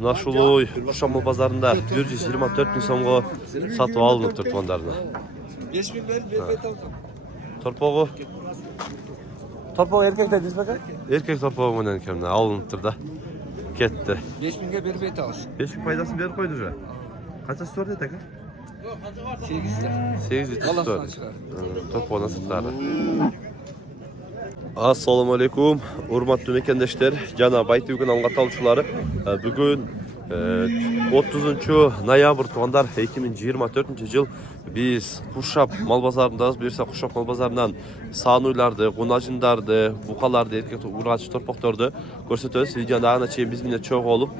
Нашулуй Кушамол базарында 124 миң сомго сатып алынып тур тугандарына. 5 bin ver tamam. Торпогу. Торпогу эркек дедиңиз беке? Эркек торпогу менен кемне алыныптыр да. Кетти. 5 binge berip alsın. 5 миң пайдасын берип койду уже. Канча сутор дейт ака? 8 lira. 8 литр Баласынан сутор. çıkar. Торпогунан сыттары. Assalamu alaikum, урматтуу мекендештер, жана Байтүгүн алга талчулары. Бүгүн 30 ноябрь тугандар 2024 жыл биз Кушап мал базарындабыз. Буюрса Кушап мал базарынан саануларды, кунажындарды, букаларды, эркек ургач торпокторду көрсөтөбүз. Видеону ана чейин биз менен чогуу болуп,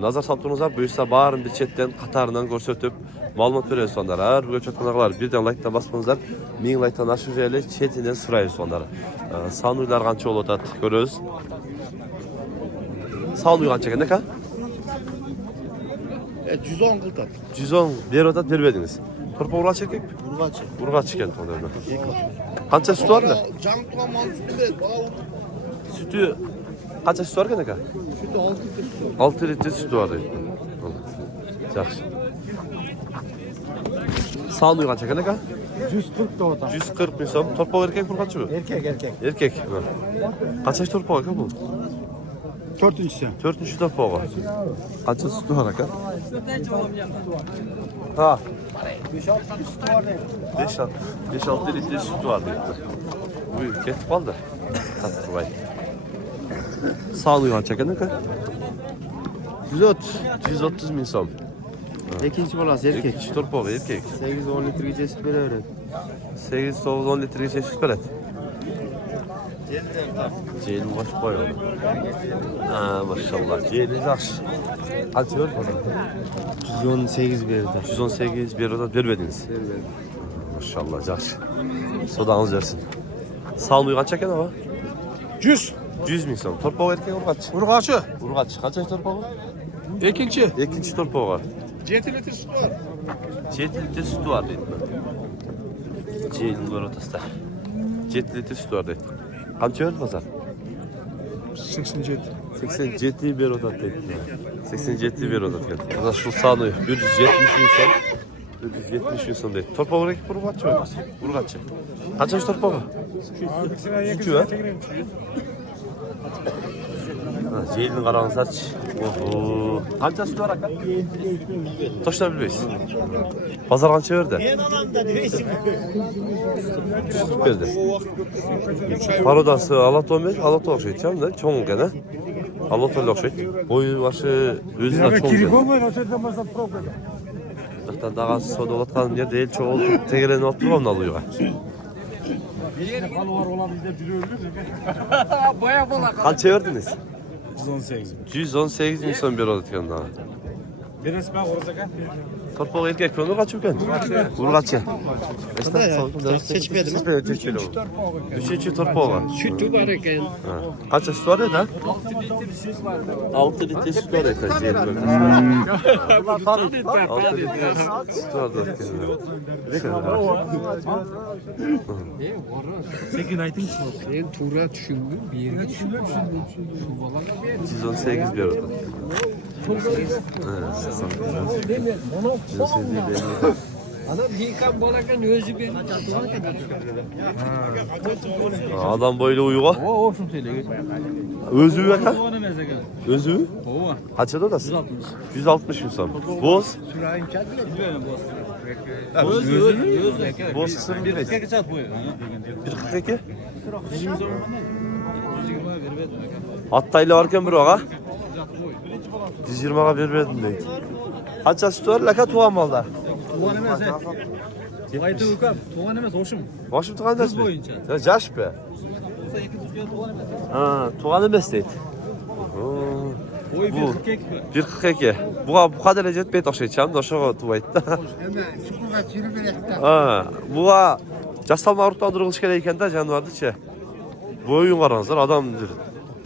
назар салып туруңуздар. Буюрса баарын бир четтен катарынан көрсөтүп, маалымат беребиз сондар. Ар бир чөткөн агалар бирден лайктан басыңыздар. 1000 лайктан ашып эле четинен сурайбыз сондар. Саанулар канча болуп атат көрөбүз. Саану канча экен ака? 110 kıltat. 110 берип атат, бербедиңиз. Торпок ургач эркек? Urgaç. Ургач экен тоңдордо. Канча сүтү бар эле? Can tuğan mal sütü ver. Bağlı. Sütü kança sütü var eкен ака? Sütü 6 litre. 6 litre sütü var deydi. Жақсы. Саны канча экен ака? 140 da otan. 140 миң сом. Торпок эркек бурганчы бу? Erkek. Эркек. Канча торпок ака бу? 4'üncüsü. 4-cü торпогу. Канча sütü var ака? Ha. 5-6 litre sütü var deydi. Bu ketip kaldı. Tatlıbay. Sağlığı kança eкен aка? 130 ming so'm. İkinci balası erkek. Erkek, torpog'i erkek. 8-10 litregacha süt beraveradi. 8-9-10 litrgacha süt beradi. Jeli boshib qo'yadi. Ha, maşallah. Jeli yaxshi. Qancha berdi hozir? 118 berdi. 118 beradi, bermedingiz. Bermedi. Maşallah, yaxshi. Sodağınız versin. Sağlığı kança ekan ama? 100 ming so'm. Torpog' erkek urg'ach. Urgaçı. Urg'ach. Qancha torpog'i? İkinci. Ikkinchi torpog'i. 7 litre süt var. 7 litre sütü var deydi. Ceylin var otasda. 7 litre sütü var deydi. Qancha verdi bozor? 87. 87 ber otat deydi. 87 ber otat ekan. Mana shu soni 170 ming so'm. 170 ming so'm deydi. Torpog'i ekip urg'achmi? Urg'achchi. Qancha torpog'i? Sütü ha? Ceylin qarаңыздарчы. Oho. Qancha sütü var aka? Точно bilmaysiz. Pazar qancha berdi? Süt berdi. Parodası Alatomir, Alato o'xshaydi da, cho'ng ekan a. Alatoga o'xshaydi. Bo'yi başı o'zidan cho'ng ekan. Biroqdan dag'asi sodalatgan yerda el cho'g'ilib tegelenib olib turgan aluyga. Qancha verdiniz? 118. 118 ming so'm beradi ekan da. Beresme orada. Torpog' erkek ko'nu urg'ach ekan. Urg'achchi. Seçmedi mi? Seçmedi. 3-chi torpog'i. Sütü var eken. Qancha süt var edi? 6 litre süt var ekan. 6 litre süt var Sekin aytın şu. Ben tura düşündüm. Bir yere düşündüm. Şu balana bir 118 beradi. Adam yıkan balakan özü benim. Adam boylu uyuğa. O olsun söyle. Özü aka? O ne mezege? Özü? O. Qancha odasın? 160 ming so'm. Boz? Boz kısım bir. 42 saat boyu. 142? Attayla varken bir ağa. 120'ga vermedim deydi. Qancha süt var aka tuğan malda? Tuğan emez he. Aytı ukam. Tuğan emez hoşum. Boshim tuğan Kız emasmi? boyunca. Jash be. Ha, tuğan emas deydi. Boy Bu 142. 142. Bu kadar jetmeydi o'xshaydi, hamda o'shaga tubaydi. Ha, buga jasal ma'ruflandirish kerak ekanda jonivorni-chi. Bo'yin qarangizlar, odamdir.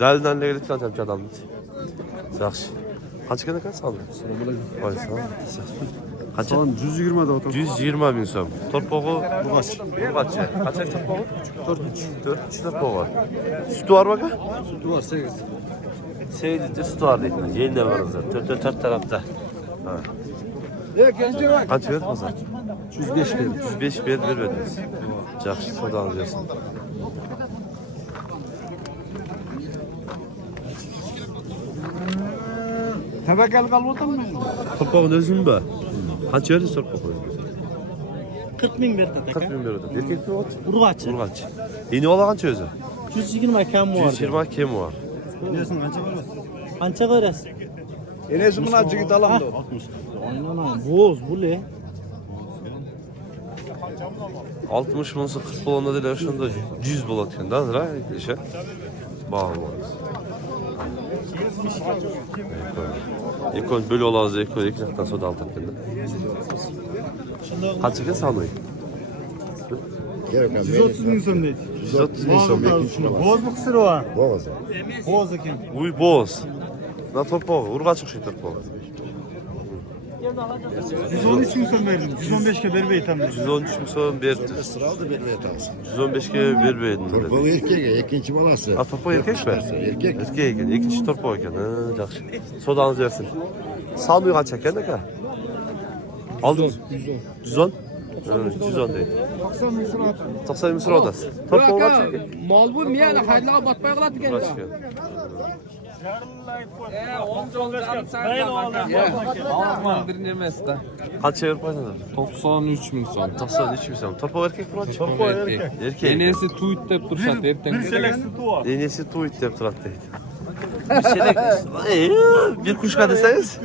Daldan kelgan jamchi odamni. Yaxshi. Qancha ekan ekan soni? Voy, soni. Qancha? 120 da otur. 120 ming so'm. Torpog'i urg'ach. Urg'achchi. Qancha torpog'i? 4-chi torpog'i. Sütü var mı aka? Sütü var 8. 8 litre sütü var deydi. Yayınlar var zaten. Dört tarafta. Ha. Kaç verdi pazar? 105 verin. 105 verdiniz. Yaxşı, soda alıyorsun. Tabakal kalmadan mı? Torpağın özün mü? Kaç verdi torpağın? 40 bin verdi. 40 bin verdi. Erkek mi ot? Urgaçı. Urgaç. Yeni ola kaç özü? 120 kam var. 120 kim var? Biliyorsun kança var. Ança görəsən. Enes buna cigit alan da. Aynen. Boz bu ne? 60 mınsı 40 bolanda değil, şunda 100 bolat kendi hazır ha işe. Bağlı olmaz. Ekon böyle olazı ekon ekraktan soda aldık kendi. Kaç eken sanıyor? 130 bin son değil. 130 bin son. Boz mu kısır o? Boğaz. Boz ekan. Uy boz. Na torpağı, urgaçık şey torpağı. 113 bin son verdim. 115'ke vermeyi tam verdim. 113 bin son verdi. Sıra aldı vermeye kalsın. 115'e vermedin dedi. Torpağı erkek, ikinci balası. Ha torpağı erkek mi? Erkek. Erkek eken, ikinci torpağı eken. Ha, yaxşı. Sodanızı versin. Salmıyor kaç eken ne kadar? Aldınız. 110. 110 değil. 90 bin sonra atar. 90 bin sıra odası. Torpağı kaç eken? Mal bu miye la hayla batmaya kalat Kaç genda. eken? Birinci mesle. Kaç çevir paylaşın? 93 bin son. 93 bin son. Torpağı erkek mi? Torpağı erkek. Erkek. Enesi tuyut dep durşat erten. Enesi tuğit deyip durat deydi. Bir kuşka deseniz.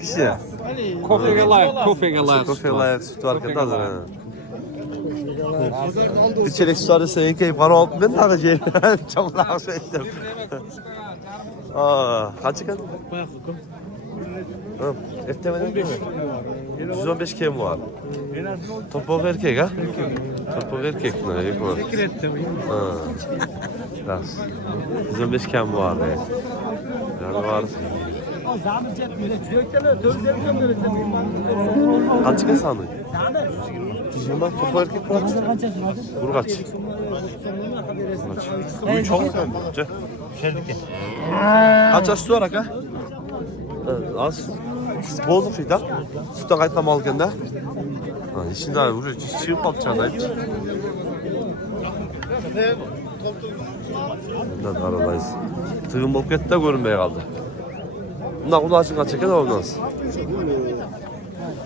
Kişi. Kofege layık, kofege layık. Kofe layık sütü arkada hazır. Bir çeyrek sütü arası erkeği para alıp ben de alacağım. Çok rahatsız ettim. Kaç çıkan? Eftemeden mi? 115 kim var? Torpağı erkek ha? Torpağı erkek mi? Erkek var. Ha. 115 kim var? Yani var. Kaç çıkan sandın? 120 torpağı erkek var. Burgaç. Bu çok önemli. Kaç yaş sütü var ha? Az. Bozuk şey da. Sütten kayıtlam alırken de. İçinde уже çiğip kalacağını ayıp. Bundan aradayız. Tığım bolup ketdi de görünmeye kaldı. Bundan bunu açın kaç eken ondan.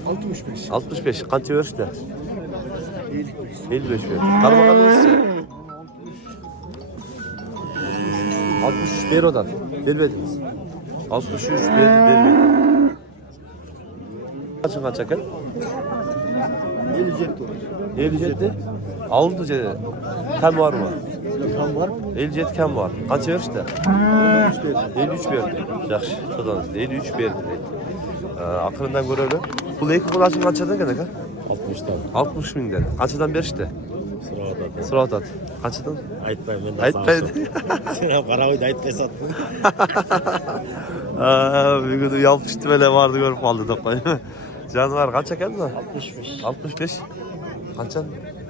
65. 65. Kança ver işte. 55 ver. Karma kardeşi. 63 ver odan. Vermediniz. 63 vermediniz. Kaçın kaç eken? 57. Aldı cede. Kem var mı? Tam var. 57 kem var. Kaç ver işte? 53 verdi. Yaxşı. Sodan 53 verdi. Akırından görelim. Bu iki bunu açın kaçadan gene ka? 60'tan. 60 binden. Kaçadan ver işte. Sırada. Sıra atat. Kaçadan? Aytmayın ben de Aytmayın. Sen karaoy da aytmay sattın. Bir gün yapmıştı böyle vardı görüp kaldı toplayı. Can var kaç eken mi? 65. 65. Kaçan?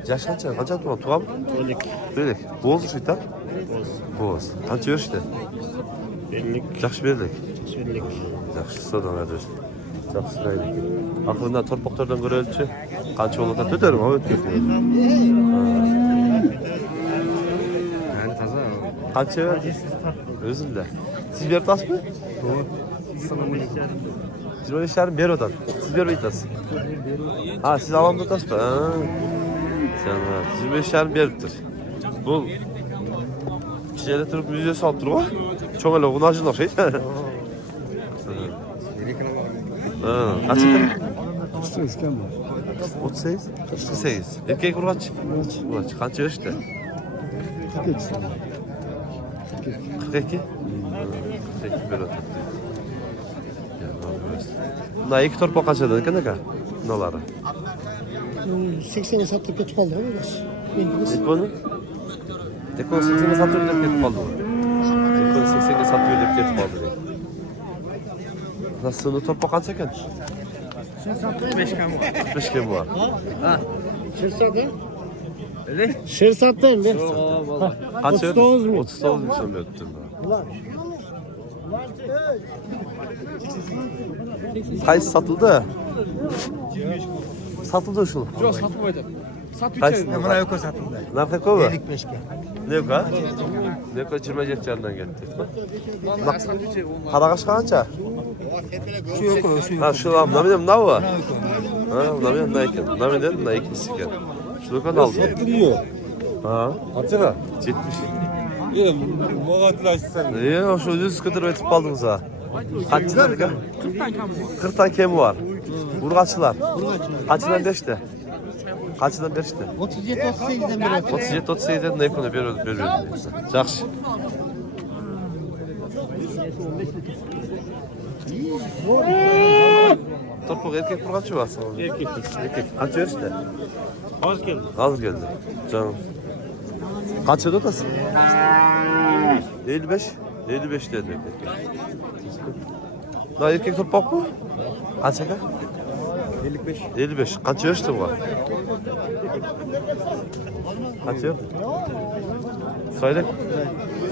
Yaş kaçan? Kaçan tuğan? Tuğan mı? Ölik. Böyle. Boğaz şey tam. Boğaz. Kaç ver işte. Birlik. Yaxşı verdik. Birlik. Yaxşı sodan verdik. Yaxşı verdik. Aklından torpaklardan göre ölçü. Kaç olmadan tutarım ama ötüyor. Yani taza. Kaç verdi? Özünde. Siz bir tas mı? Siz böyle işlerin bir odan. Siz bir tas. Ha siz alamda tas mı? Sen var. Siz böyle işlerin birdir. Bu kişiyle durup müziğe salıp durma. Çok öyle bunu acınlar şey. Kaç eken? 38 kem var. 38. 48. Erkek urgaç. Urgaç. Kança işte? 42 sana. 42. 42 bir odan. Bunlar iki torpa kaçadan eken ne kadar? Bunları. 80'e sattık kötü kaldı ama biraz. Ekonu? Ekonu 80'e satıyor da ketip aldı. Ekonu 80'e satıyor da ketip aldı. Nasıl torpa kaç eken? 5 kem var. 45 kim var? Şırsada Şer sattın be. Kaç 39 mu? 39 mu son verdim. Kayısı satıldı. Satıldı şu. Yok satmaydı. Sat Kaç? üçer. Buna yok o satıldı. Narka kova? 55 ke. Ne yok ha? Ne yok ha 20 yaşlarından geldi. Lan sat üçer. Karakaş kança? Şu yok o şu yok. Ha şu an namidem ne var? Ha namidem ne iken? Namidem ne iken siken? Şu kan aldı. Satılıyor. Ha. Kaçına? 70. İyi, muğatlaşsan. İyi o şu 100 kıtır vetip aldınız ha. Kaç lira ha? 40 tane kam var. 40 tane kemi var. Burgaçılar. Kaçından 5'te? Kaçından 5'te? 37-38'den beri. 37-38'den ne konu bir. Yaxşı. Torpaq erkek burgaçı var sana. Erkek. Kaç yaşta? Az geldi. Az geldi. Canım. Kaç yıl otasın? 55. 55 dedi. Daha erkek torpak mı? Kaç yıl? 55. 55. Kaç yaşta var? Kaç yıl? Söyle.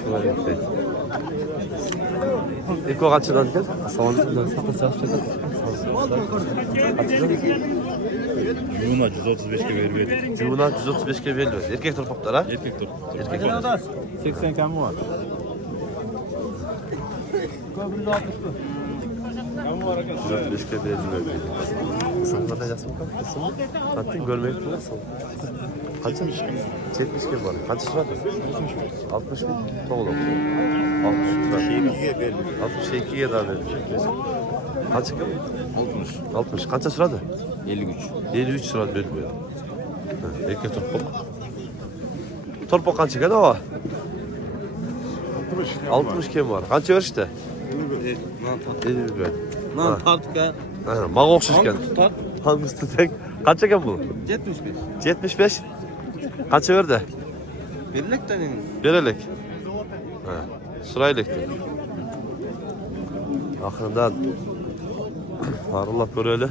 Söyle. İlk o kaç yıldan gel? Sağlıklı. Yuma 135 ke vermedi. Cumhurna 135 ke veriliyor. Erkek torpaklar ha? Erkek dur. Erkek torpak. 80 kamı var. Köprüde 60. 135 ke veriliyor. İnsanlar da yazsın bakalım. Kısım. Zaten görmek nasıl? Kaç? 70 ke var. Kaç lira? 60 mı? Doğru. 60 lira. 62'ye daha vermiş. Kaç ki? 60. Kaça sırada? 53. 53 sıra vermiyor. Erkek torpak. Torpak kaç gene o? 60 kim var? Kaç ver işte? 50 ver. Lan tartık ha. Mağa okşuşken. Tart. Hangisi tutak? Kaç eken bu? 75. 75. Kaça verdi? Birlik tane. Berelek. Sırayla ekti. Akırından Allah böyle.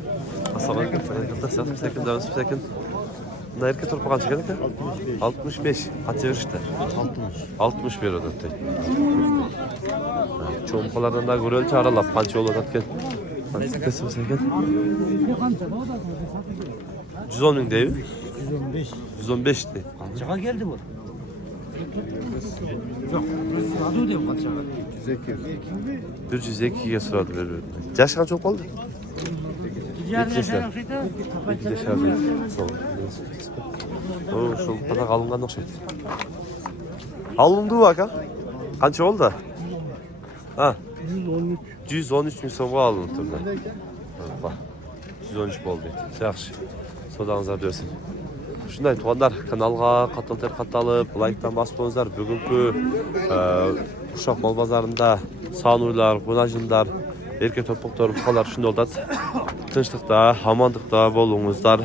Asalan kırta sekin devam sekin. Ne erkek torpa kaç geldi? 65. Kaç ver işte? 60 bir oda tek. Çoğunkalardan da görüldü aralap kaç yol odatken. Kesim sekin. 110 bin değil mi? 115 değil. Kaçağa geldi bu. Yok. Adı ödeyim kaçağa. 102'ye sıradı veriyor. Yaşkan çok oldu. Yetmişler. İki de şarj et. Sol. O şu kadar alıngan okşaydı. Alındı bak ha. Kaç oldu? Ha. 113 bin soğuğa alındı turda. Bak. 113 oldu. Yaxşı. Sodağınızlar diyorsun. Şunday tuğanlar kanalga katılıp like'tan basıpsınızlar. Bugünkü Uşak mal bazarında sanuylar, gunajınlar, erkek topuklar, bukalar şunday oldu. Tinçlikta, amandыкta bolуңуздар.